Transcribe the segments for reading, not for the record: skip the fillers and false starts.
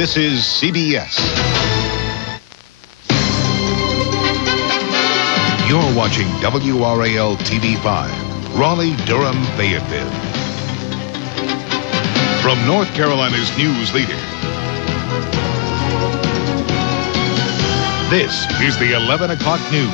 This is CBS. You're watching WRAL-TV 5, Raleigh, Durham, Fayetteville. From North Carolina's news leader, this is the 11 o'clock news.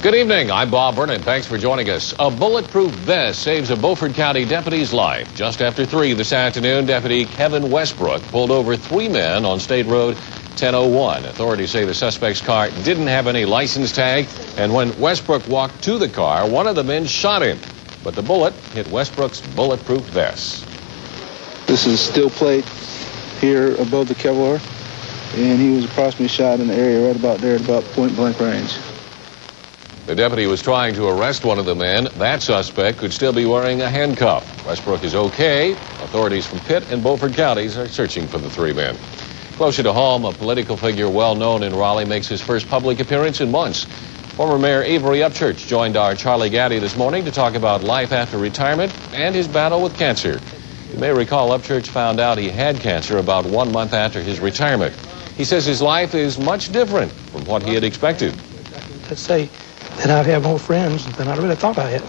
Good evening. I'm Bob Vernon. Thanks for joining us. A bulletproof vest saves a Beaufort County deputy's life. Just after 3 this afternoon, Deputy Kevin Westbrook pulled over 3 men on State Road 1001. Authorities say the suspect's car didn't have any license tag, and when Westbrook walked to the car, one of the men shot him. But the bullet hit Westbrook's bulletproof vest. This is steel plate here above the Kevlar, and he was approximately shot in the area right about there at about point-blank range. The deputy was trying to arrest one of the men. That suspect could still be wearing a handcuff. Westbrook is okay. Authorities from Pitt and Beaufort counties are searching for the 3 men. Closer to home, a political figure well known in Raleigh makes his first public appearance in months. Former Mayor Avery Upchurch joined our Charlie Gaddy this morning to talk about life after retirement and his battle with cancer. You may recall Upchurch found out he had cancer about 1 month after his retirement. He says his life is much different from what he had expected. Let's say that I'd have more friends than I really thought I had,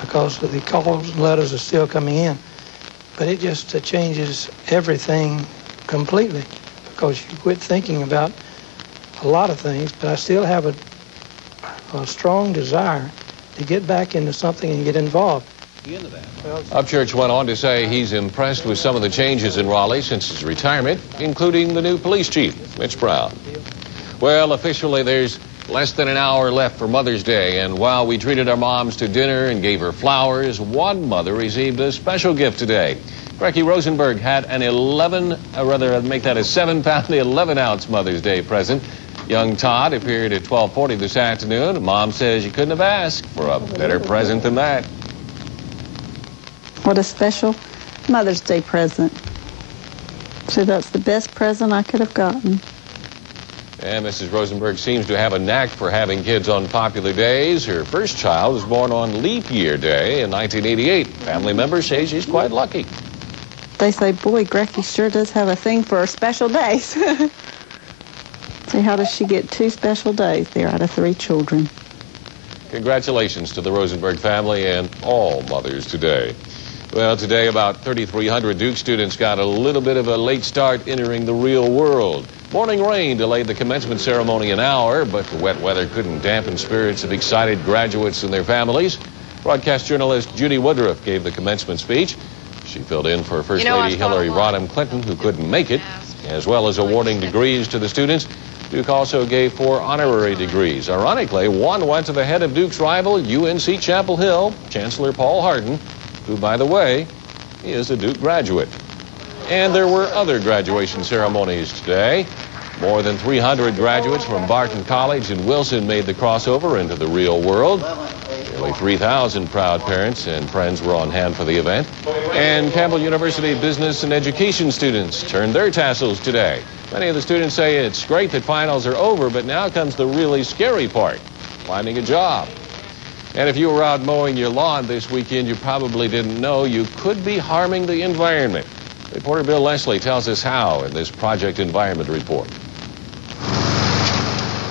because the calls and letters are still coming in. But it just changes everything completely, because you quit thinking about a lot of things, but I still have a strong desire to get back into something and get involved. Upchurch went on to say he's impressed with some of the changes in Raleigh since his retirement, including the new police chief, Mitch Brown. Well, officially there's less than an hour left for Mother's Day, and while we treated our moms to dinner and gave her flowers, one mother received a special gift today. Brecky Rosenberg had an 7-pound, 11-ounce Mother's Day present. Young Todd appeared at 12:40 this afternoon. Mom says you couldn't have asked for a better present than that. What a special Mother's Day present. So that's the best present I could have gotten. And Mrs. Rosenberg seems to have a knack for having kids on popular days. Her first child was born on Leap Year Day in 1988. Family members say she's quite lucky. They say, boy, Grecky sure does have a thing for special days. See, how does she get 2 special days there out of 3 children? Congratulations to the Rosenberg family and all mothers today. Well, today about 3,300 Duke students got a little bit of a late start entering the real world. Morning rain delayed the commencement ceremony an hour, but the wet weather couldn't dampen spirits of excited graduates and their families. Broadcast journalist Judy Woodruff gave the commencement speech. She filled in for First Lady Hillary Rodham Clinton, who couldn't make it. As well as awarding degrees to the students, Duke also gave 4 honorary degrees. Ironically, one went to the head of Duke's rival, UNC Chapel Hill, Chancellor Paul Hardin, who, by the way, is a Duke graduate. And there were other graduation ceremonies today. More than 300 graduates from Barton College in Wilson made the crossover into the real world. Nearly 3,000 proud parents and friends were on hand for the event. And Campbell University business and education students turned their tassels today. Many of the students say it's great that finals are over, but now comes the really scary part, finding a job. And if you were out mowing your lawn this weekend, you probably didn't know you could be harming the environment. Reporter Bill Leslie tells us how in this Project Environment Report.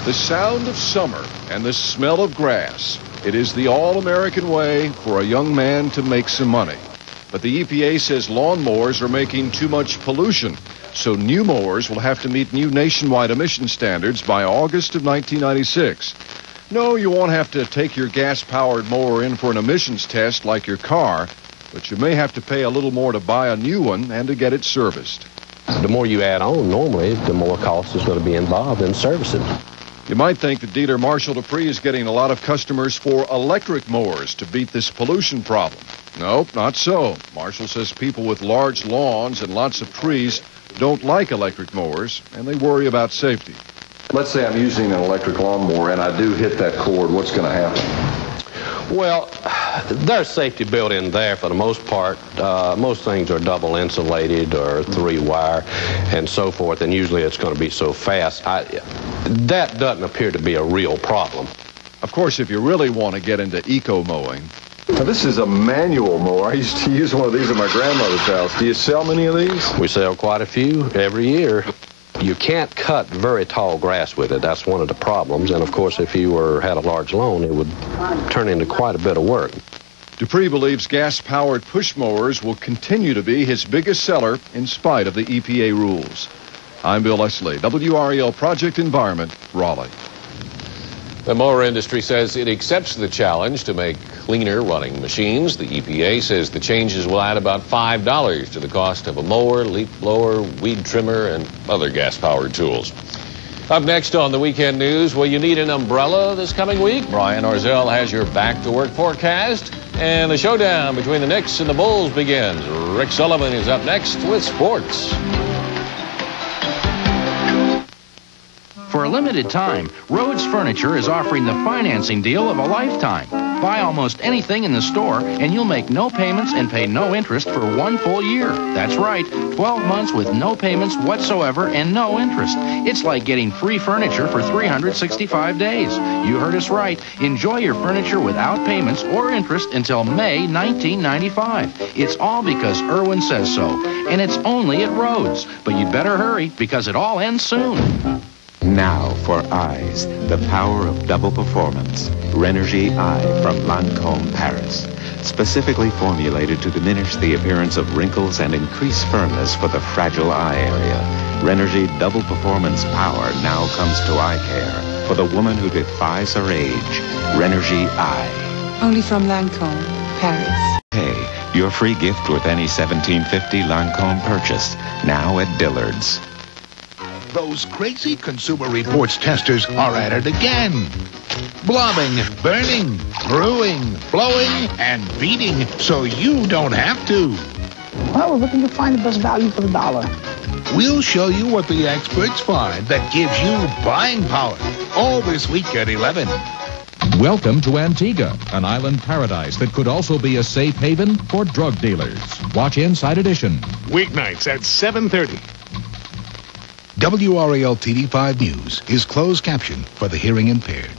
The sound of summer and the smell of grass. It is the all-American way for a young man to make some money. But the EPA says lawnmowers are making too much pollution, so new mowers will have to meet new nationwide emission standards by August of 1996. No, you won't have to take your gas-powered mower in for an emissions test like your car, but you may have to pay a little more to buy a new one and to get it serviced. The more you add on, normally, the more cost is going to be involved in servicing. You might think that dealer Marshall Dupree is getting a lot of customers for electric mowers to beat this pollution problem. Nope, not so. Marshall says people with large lawns and lots of trees don't like electric mowers, and they worry about safety. Let's say I'm using an electric lawnmower and I do hit that cord. What's going to happen? Well, there's safety built in there for the most part. Most things are double insulated or 3-wire and so forth, and usually it's going to be so fast. That doesn't appear to be a real problem. Of course, if you really want to get into eco-mowing, Now, this is a manual mower. I used to use one of these at my grandmother's house. Do you sell many of these? We sell quite a few every year. You can't cut very tall grass with it. That's one of the problems. And, of course, if you had a large lawn, it would turn into quite a bit of work. Dupree believes gas-powered push mowers will continue to be his biggest seller in spite of the EPA rules. I'm Bill Leslie, WRAL Project Environment, Raleigh. The mower industry says it accepts the challenge to make cleaner running machines. The EPA says the changes will add about $5 to the cost of a mower, leaf blower, weed trimmer, and other gas-powered tools. Up next on the Weekend News, will you need an umbrella this coming week? Brian Orzel has your back-to-work forecast. And the showdown between the Knicks and the Bulls begins. Rick Sullivan is up next with sports. For a limited time, Rhodes Furniture is offering the financing deal of a lifetime. Buy almost anything in the store, and you'll make no payments and pay no interest for 1 full year. That's right, 12 months with no payments whatsoever and no interest. It's like getting free furniture for 365 days. You heard us right. Enjoy your furniture without payments or interest until May 1995. It's all because Irwin says so, and it's only at Rhodes. But you'd better hurry, because it all ends soon. Now for eyes, the power of double performance. Rénergie Eye from Lancome, Paris. Specifically formulated to diminish the appearance of wrinkles and increase firmness for the fragile eye area. Rénergie Double Performance Power now comes to eye care for the woman who defies her age. Rénergie Eye. Only from Lancome, Paris. Hey, your free gift with any 1750 Lancome purchase. Now at Dillard's. Those crazy Consumer Reports testers are at it again. Blobbing, burning, brewing, blowing, and beating so you don't have to. Well, we're looking to find the best value for the dollar. We'll show you what the experts find that gives you buying power. All this week at 11. Welcome to Antigua, an island paradise that could also be a safe haven for drug dealers. Watch Inside Edition. Weeknights at 7:30. WRAL-TV 5 News is closed caption for the hearing impaired.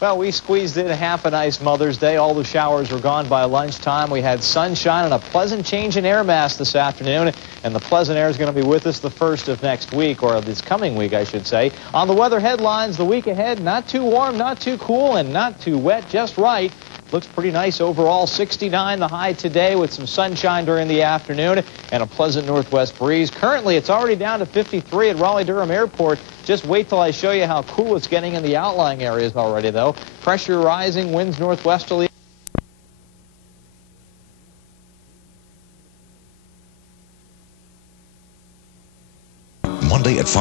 Well, we squeezed in half a nice Mother's Day. All the showers were gone by lunchtime. We had sunshine and a pleasant change in air mass this afternoon. And the pleasant air is going to be with us the first of next week, or this coming week, I should say. On the weather headlines, the week ahead, not too warm, not too cool, and not too wet, just right. Looks pretty nice overall. 69 the high today with some sunshine during the afternoon and a pleasant northwest breeze. Currently, it's already down to 53 at Raleigh-Durham Airport. Just wait till I show you how cool it's getting in the outlying areas already, though. Pressure rising, winds northwesterly. Monday at 5.